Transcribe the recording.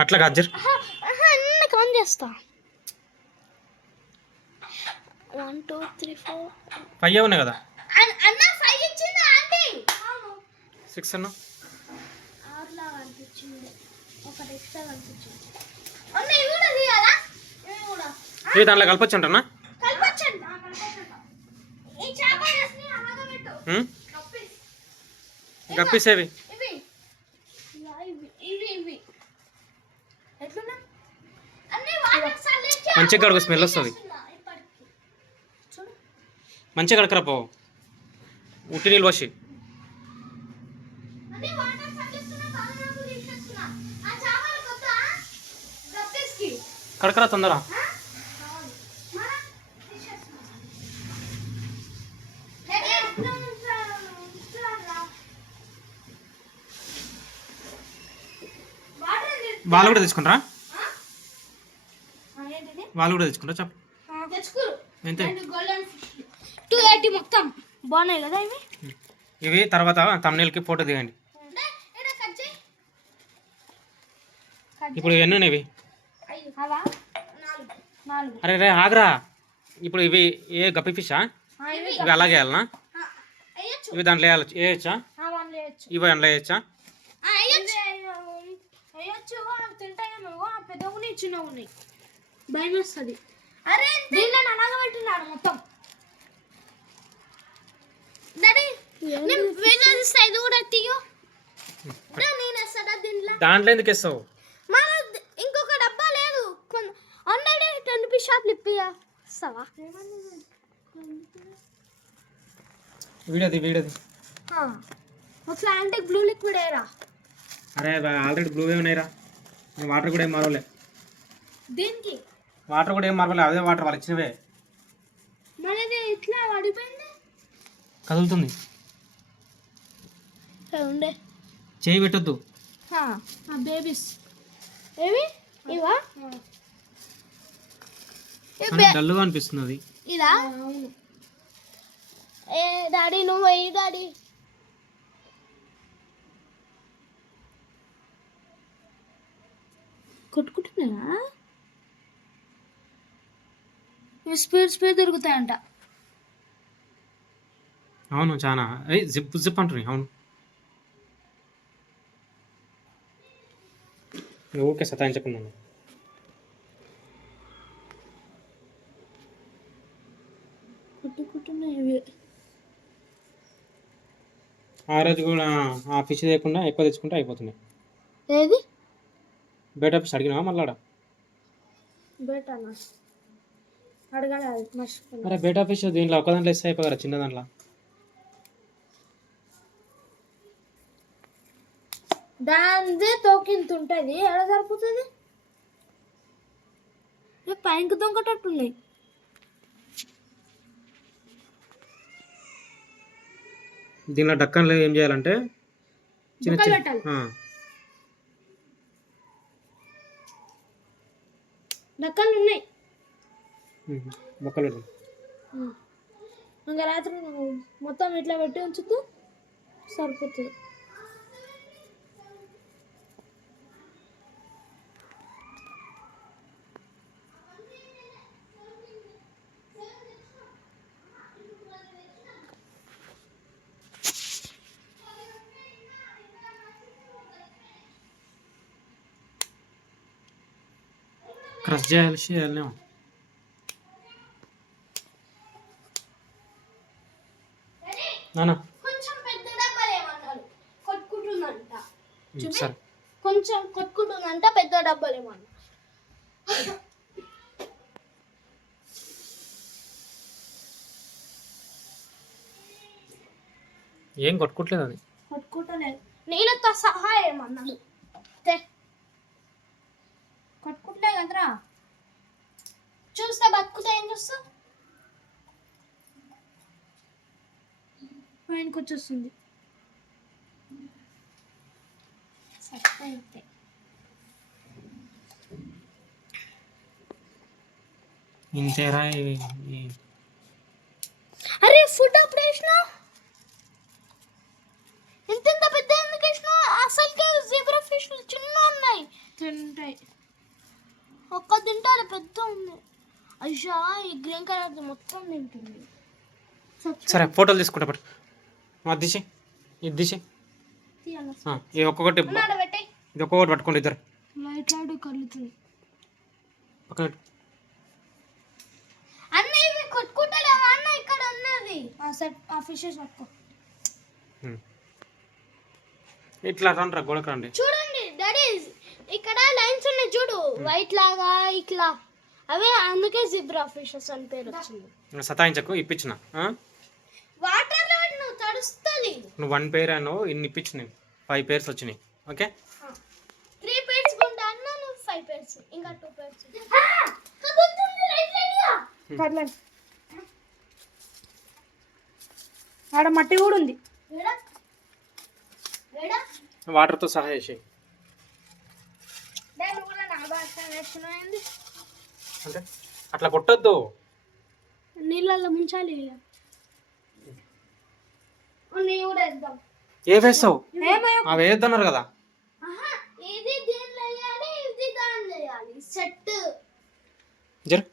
అట్లా కాదు అన్న కౌంట్ చేస్తా 1 2 3 4 5 ఉన్నాయి కదా అన్న 5 ఇచ్చింది ఆంటీ 6 అన్న 6 లాగా అనిపించింది ఒకటి ఎక్స్ట్రా అనిపించింది అన్న ఇవి కూడా తీయాలా ఇవి కూడా ఇది దాంట్లో కలపచ్చు అంటనా కలపచ్చండి ఈ చేప వేసి అలాగా పెట్టు గప్పిసేవి ఇవి ఇవి ఇవి ఎట్లున్నా అన్ని వాటర్ సల్లేసి మంచిగా కడుగు స్మెల్ వస్తుంది మంచిగా కడకరా పో ఉట్టి నీళ్ళు పోసి అన్ని వాటర్ సల్లేస్తున్నా బాగా నాకు తీసేస్తున్నా ఆ చేపలు కొత్త గప్పిస్కి కడకరా తొందర వాళ్ళు కూడా తెచ్చుకుంటారా వాళ్ళు కూడా తెచ్చుకుంటారా చెప్పు ఎంత 280 మొత్తం బాగున్నాయి కదా ఇవి ఇవి తర్వాత thumbnail-కి ఫోటో దిగండి ఇప్పుడు ఎన్ని ఉన్నాయి ఇవి అరే రే ఆగ్రా ఇప్పుడు ఇవి ఏ గప్పి ఫిషా ఇవి అలాగే వేయాలనా ఇవి దాంట్లో వేయచ్చా ఇవి దాంట్లో వేయచ్చా తింటాయేమో పెద్ద ఉన్నాయి చిన్న ఉన్నాయి భయం వస్తుంది అరే దీన్ని అలాగా పెట్టినాడు మొత్తం డాడీ నేను వీడియో తీస్తా ఇది కూడా తీయో నేను వేస్తాడా దీంట్లో దాంట్లో ఎందుకు వేస్తావు మన ఇంకొక డబ్బా లేదు 120 రూపీస్ షాప్ లిప్పియా వస్తావా వీడియోది ఒకసారి అంటే బ్లూ లిక్విడ్ ఏరా అరే ఆల్రెడీ బ్లూ ఉన్నాయిరా వాటర్ కూడా ఏం మారవలే దేనికి వాటర్ కూడా ఏం మారవలే అదే వాటర్ వాళ్ళు ఇచ్చినవే మనది ఇట్లా పడిపోయింది కదులుతుంది ఉండే చేయి పెట్టొద్దు బేబీస్ ఏవి ఇవా డల్లుగా అనిపిస్తుంది అది ఇదా ఏ డాడీ నువ్వు వెయ్యి డాడీ కొట్టుకుంటున్నా స్పీడ్ దొరుకుతాయంట అవును చాలా జిప్ అంటున్నాయి అవును ఓకే సతాయించకుండా కొట్టుకుంటున్నాయి ఆ రోజు కూడా ఆ ఫిష్ లేకుండా ఎక్కువ తెచ్చుకుంటే అయిపోతున్నాయి ఏది బేటా ఫిష్ అడిగినావా మళ్ళా బేటానా అడగాలి అది మర్చిపోయి అరే బేటా ఫిష్ దీంట్లో ఒక దాంట్లో వేస్తే అయిపోయారా చిన్న దాంట్లో దాందే తోకింత ఉంటుంది ఎలా సరిపోతుంది పైకి దొంగటట్టున్నాయి దీనిలో డక్కన్లో ఏం చేయాలంటే చిన్న ముక్కలు పెట్టాలి డక్కలు ఉన్నాయి మొక్కలు ఇంకా రాత్రి మొత్తం ఇట్లా పెట్టి ఉంచుతూ సరిపోతుంది క్రష్ చేయాలి నానా కొంచెం పెద్ద డబ్బాలు ఏమన్నారు కొట్టుకుంటుందంట సరే కొంచెం కొట్టుకుంటుందంట పెద్ద డబ్బాలు ఏమన్నా ఏం కొట్టుకోవట్లేదు అది కొట్టుకుంటలేదు నీళ్ళతో సహా ఏమన్నాడు కొట్టుకుంటలే కదరా చూస్తే బతుకుతా ఏం చూస్తావు పైనకి వచ్చేస్తుంది ఇంతేరా అరే ఫుడ్ అప్పుడు వేసినా ఇంత పెద్ద ఎందుకు వేసినా అసలుకే జీబ్రా ఫిష్ చిన్న ఉన్నాయి తింటాయి. ఒక్క తింటారు పెద్ద ఉంది. అయ్యా ఈ గ్రీన్ కలర్ మొత్తం తింటుంది. సరే ఫోటోలు తీసుకుంటా పట్టు. అది తీసి ఇది తీసి ఇది ఒక్కొక్కటి ఇది ఒక్కొక్కటి పట్టుకోండి ఇద్దరు. లైట్ లైట్ కలుగుతుంది. పక్కన పెట్టు. అన్న ఇవి కొట్టుకుంటారా అన్న? ఇక్కడ ఉన్నది ఆ ఫిషెస్ పట్టుకో. ఇట్లా రండి గోడకు రండి. చూడండి డాడీ ఇక్కడ లైన్స్ ఉన్నాయి చూడు, వైట్ లాగా ఇట్లా. అవే అందుకే జిబ్రా ఫిషెస్ అని పేరు వచ్చింది. సతాయించకు ఇప్పించిన వాటర్ లో నువ్వు తడుస్తుంది. నువ్వు 1 పేర్ అన్నావు, ఇన్ని ఇప్పించు నేను 5 పేర్స్ వచ్చినాయి. ఓకే 3 పేర్స్ కొంటా అన్న, నువ్వు 5 పేర్స్ ఇంకా 2 పేర్స్. కదులుతుంది లైట్ లైట్ గా. కదలండి. ఆడ మట్టి కూడా ఉంది. వేడా వేడా వాటర్తో సహా వేసి దాని కూడా నా భాష వేస్తున్నాయండి. అంటే అట్లా కొట్టద్దు, నీళ్ళల్లో ముంచాలి. నీళ్ళు కూడా వేద్దాం. ఏ వేస్తావు? అవి వేద్దన్నారు కదా. ఇది దీనిలో వేయాలి, ఇది దానిలో వేయాలి. సెట్ జరు